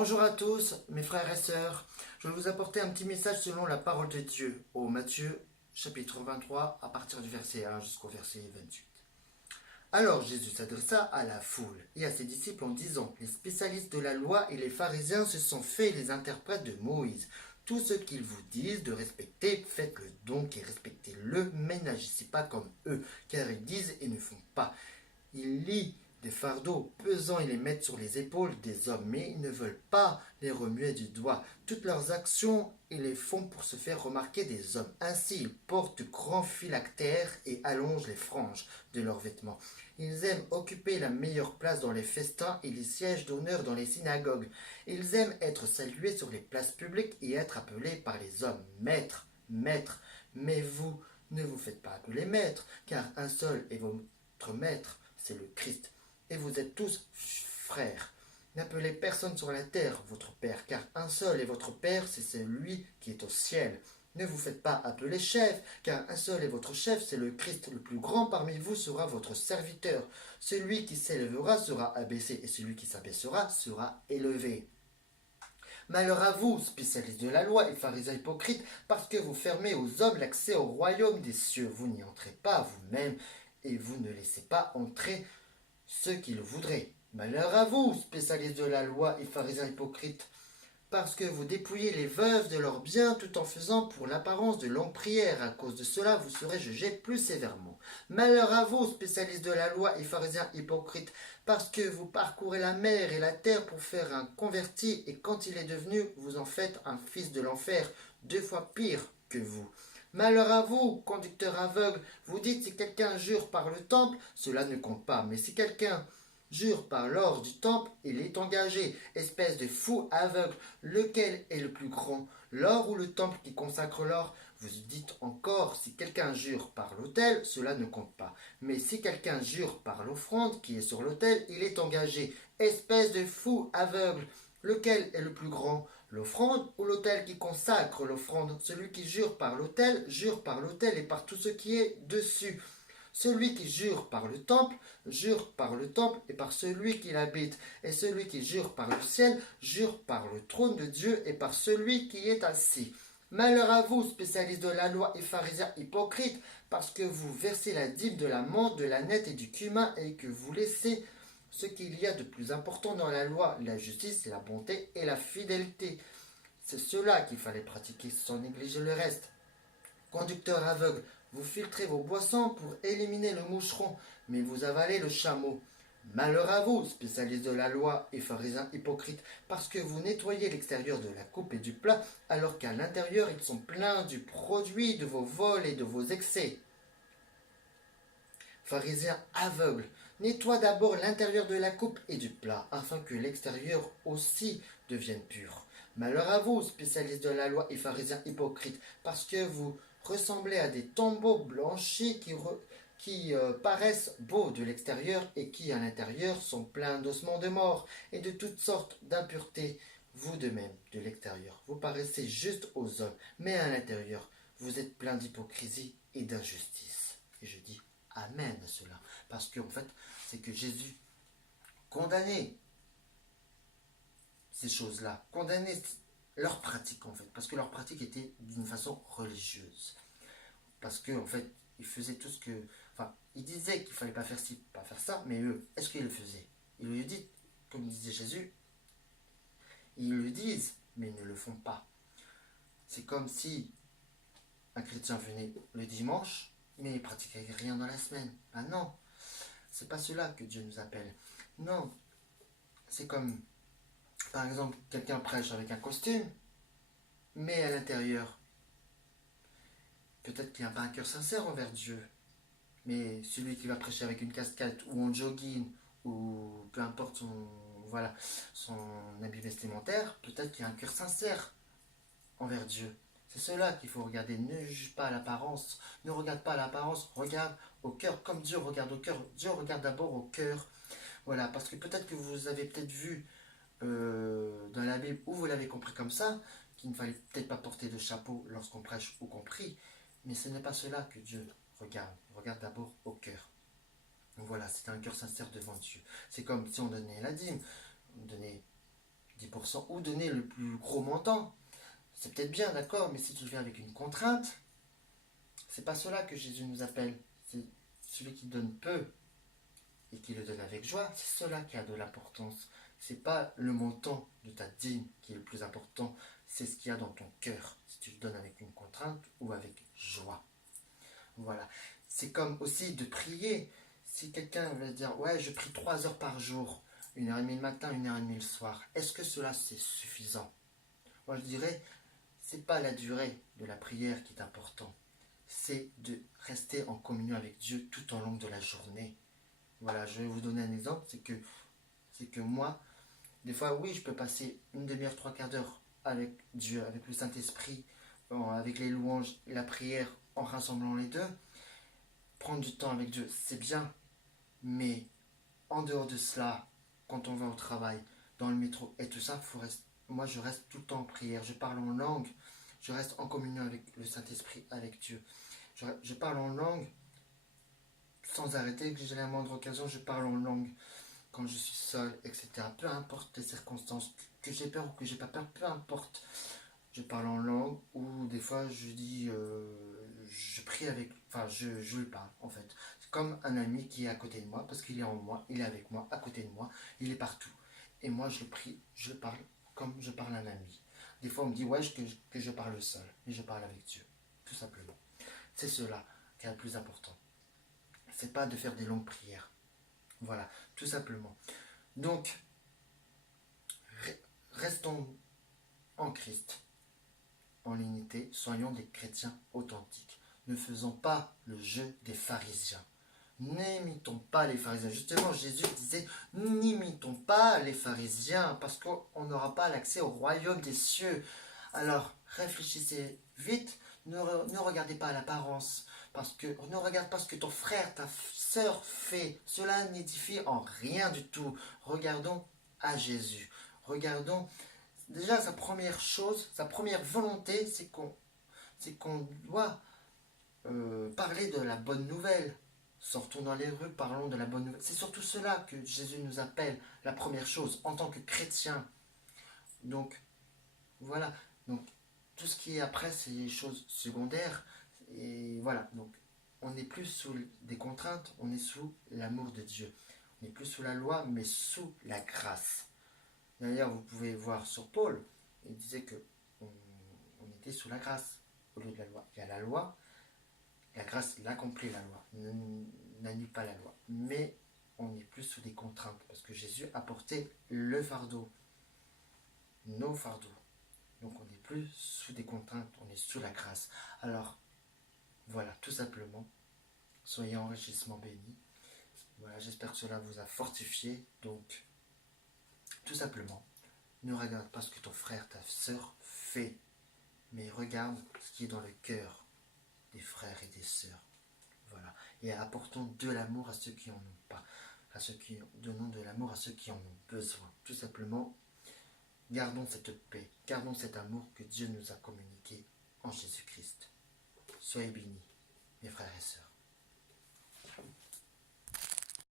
Bonjour à tous, mes frères et sœurs. Je vais vous apporter un petit message selon la parole de Dieu au Matthieu chapitre 23 à partir du verset 1 jusqu'au verset 28. Alors Jésus s'adressa à la foule et à ses disciples en disant: Les spécialistes de la loi et les pharisiens se sont faits les interprètes de Moïse. Tout ce qu'ils vous disent de respecter, faites-le donc et respectez-le, mais n'agissez pas comme eux, car ils disent et ne font pas. Ils lient des fardeaux pesants et les mettent sur les épaules des hommes, mais ils ne veulent pas les remuer du doigt. Toutes leurs actions, ils les font pour se faire remarquer des hommes. Ainsi, ils portent de grands phylactères et allongent les franges de leurs vêtements. Ils aiment occuper la meilleure place dans les festins et les sièges d'honneur dans les synagogues. Ils aiment être salués sur les places publiques et être appelés par les hommes: Maître, Maître. Mais vous, ne vous faites pas appeler Maître, car un seul est votre Maître, c'est le Christ. Et vous êtes tous frères. N'appelez personne sur la terre votre Père, car un seul est votre Père, c'est celui qui est au ciel. Ne vous faites pas appeler chef, car un seul est votre chef, c'est le Christ. Le plus grand parmi vous sera votre serviteur. Celui qui s'élèvera sera abaissé, et celui qui s'abaissera sera élevé. Malheur à vous, spécialistes de la loi et pharisiens hypocrites, parce que vous fermez aux hommes l'accès au royaume des cieux. Vous n'y entrez pas vous-même, et vous ne laissez pas entrer ceux qui le voudraient. Malheur à vous, spécialistes de la loi et pharisiens hypocrites, parce que vous dépouillez les veuves de leurs biens tout en faisant pour l'apparence de longues prières. À cause de cela, vous serez jugés plus sévèrement. Malheur à vous, spécialistes de la loi et pharisiens hypocrites, parce que vous parcourez la mer et la terre pour faire un converti, et quand il est devenu, vous en faites un fils de l'enfer, 2 fois pire que vous. Malheur à vous, conducteurs aveugles, vous dites: si quelqu'un jure par le temple, cela ne compte pas, mais si quelqu'un jure par l'or du temple, il est engagé. Espèce de fou aveugle, lequel est le plus grand, l'or ou le temple qui consacre l'or? Vous dites encore: si quelqu'un jure par l'autel, cela ne compte pas, mais si quelqu'un jure par l'offrande qui est sur l'autel, il est engagé. Espèce de fou aveugle, lequel est le plus grand, l'offrande ou l'autel qui consacre l'offrande? Celui qui jure par l'autel et par tout ce qui est dessus. Celui qui jure par le temple et par celui qui l'habite. Et celui qui jure par le ciel jure par le trône de Dieu et par celui qui y est assis. Malheur à vous, spécialistes de la loi et pharisiens hypocrites, parce que vous versez la dîme de la menthe, de la nette et du cumin, et que vous laissez ce qu'il y a de plus important dans la loi, la justice, la bonté et la fidélité. C'est cela qu'il fallait pratiquer sans négliger le reste. Conducteur aveugle, vous filtrez vos boissons pour éliminer le moucheron, mais vous avalez le chameau. Malheur à vous, spécialistes de la loi et pharisiens hypocrites, parce que vous nettoyez l'extérieur de la coupe et du plat, alors qu'à l'intérieur ils sont pleins du produit de vos vols et de vos excès. Pharisiens aveugles, nettoie d'abord l'intérieur de la coupe et du plat, afin que l'extérieur aussi devienne pur. Malheur à vous, spécialistes de la loi et pharisiens hypocrites, parce que vous ressemblez à des tombeaux blanchis qui paraissent beaux de l'extérieur et qui, à l'intérieur, sont pleins d'ossements de mort et de toutes sortes d'impuretés. Vous de même, de l'extérieur, vous paraissez juste aux hommes, mais à l'intérieur, vous êtes plein d'hypocrisie et d'injustice. Et je dis Amen à cela. Parce qu'en fait, c'est que Jésus condamnait ces choses-là, condamnait leur pratique en fait, parce que leur pratique était d'une façon religieuse. Parce qu'en fait, ils faisaient tout ce que... Enfin, ils disaient qu'il fallait pas faire ci, pas faire ça, mais eux, est-ce qu'ils le faisaient? Ils lui disent, comme disait Jésus, ils le disent, mais ils ne le font pas. C'est comme si un chrétien venait le dimanche, mais il ne pratiquait rien dans la semaine. Ah non, c'est pas cela que Dieu nous appelle. Non, c'est comme, par exemple, quelqu'un prêche avec un costume, mais à l'intérieur, peut-être qu'il n'a pas un cœur sincère envers Dieu. Mais celui qui va prêcher avec une casquette ou en jogging, ou peu importe son habit vestimentaire, peut-être qu'il a un cœur sincère envers Dieu. C'est cela qu'il faut regarder. Ne juge pas l'apparence. Ne regarde pas l'apparence. Regarde au cœur comme Dieu regarde au cœur. Dieu regarde d'abord au cœur. Voilà, parce que peut-être que vous avez peut-être vu dans la Bible, ou vous l'avez compris comme ça, qu'il ne fallait peut-être pas porter de chapeau lorsqu'on prêche ou qu'on prie. Mais ce n'est pas cela que Dieu regarde. Il regarde d'abord au cœur. Donc voilà, c'est un cœur sincère devant Dieu. C'est comme si on donnait la dîme. On donnait 10% ou donner le plus gros montant. C'est peut-être bien, d'accord, mais si tu le fais avec une contrainte, c'est pas cela que Jésus nous appelle. C'est celui qui donne peu et qui le donne avec joie, c'est cela qui a de l'importance. C'est pas le montant de ta dîme qui est le plus important, c'est ce qu'il y a dans ton cœur, si tu le donnes avec une contrainte ou avec joie. Voilà. C'est comme aussi de prier. Si quelqu'un va dire, ouais, je prie 3 heures par jour, 1h30 le matin, 1h30 le soir, est-ce que cela c'est suffisant? Moi je dirais, c'est pas la durée de la prière qui est important, c'est de rester en communion avec Dieu tout au long de la journée. Voilà, je vais vous donner un exemple, c'est que moi, des fois, oui, je peux passer une demi-heure, 3 quarts d'heure avec Dieu, avec le Saint-Esprit, avec les louanges et la prière, en rassemblant les deux. Prendre du temps avec Dieu, c'est bien, mais en dehors de cela, quand on va au travail, dans le métro et tout ça, moi je reste tout le temps en prière, je parle en langue, je reste en communion avec le Saint-Esprit, avec Dieu. Je parle en langue sans arrêter, que j'ai la moindre occasion, je parle en langue quand je suis seul, etc. Peu importe les circonstances, que j'ai peur ou que j'ai pas peur, peu importe. Je parle en langue ou des fois je dis, je prie avec, enfin je lui parle en fait. C'est comme un ami qui est à côté de moi parce qu'il est en moi, il est avec moi, à côté de moi, il est partout. Et moi je le prie, je le parle comme je parle à un ami. Des fois on me dit ouais que je parle seul, mais je parle avec Dieu, tout simplement. C'est cela qui est le plus important. C'est pas de faire des longues prières. Voilà, tout simplement. Donc, restons en Christ, en l'unité, soyons des chrétiens authentiques. Ne faisons pas le jeu des pharisiens. N'imitons pas les pharisiens. Justement, Jésus disait, n'imitons pas les pharisiens, parce qu'on n'aura pas l'accès au royaume des cieux. Alors, réfléchissez vite, ne regardez pas à l'apparence, parce que ne regarde pas ce que ton frère, ta sœur fait. Cela n'édifie en rien du tout. Regardons à Jésus. Regardons déjà sa première chose, sa première volonté, c'est qu'on doit parler de la bonne nouvelle. Sortons dans les rues, parlons de la bonne nouvelle. C'est surtout cela que Jésus nous appelle, la première chose, en tant que chrétien. Donc, voilà. Donc, tout ce qui est après, c'est des choses secondaires. Et voilà. Donc, on n'est plus sous des contraintes, on est sous l'amour de Dieu. On n'est plus sous la loi, mais sous la grâce. D'ailleurs, vous pouvez voir sur Paul, il disait que on était sous la grâce au lieu de la loi. Il y a la loi, la grâce, il accomplit la loi, n'annule pas la loi. Mais on n'est plus sous des contraintes, parce que Jésus a porté le fardeau, nos fardeaux. Donc on n'est plus sous des contraintes, on est sous la grâce. Alors, voilà, tout simplement, soyez enrichissement bénis. Voilà, j'espère que cela vous a fortifié. Donc, tout simplement, ne regarde pas ce que ton frère, ta soeur fait, mais regarde ce qui est dans le cœur des frères et des sœurs. Voilà. Et apportons de l'amour à ceux qui n'en ont pas. Donnons de l'amour à ceux qui en ont besoin. Tout simplement, gardons cette paix, gardons cet amour que Dieu nous a communiqué en Jésus-Christ. Soyez bénis, mes frères et sœurs.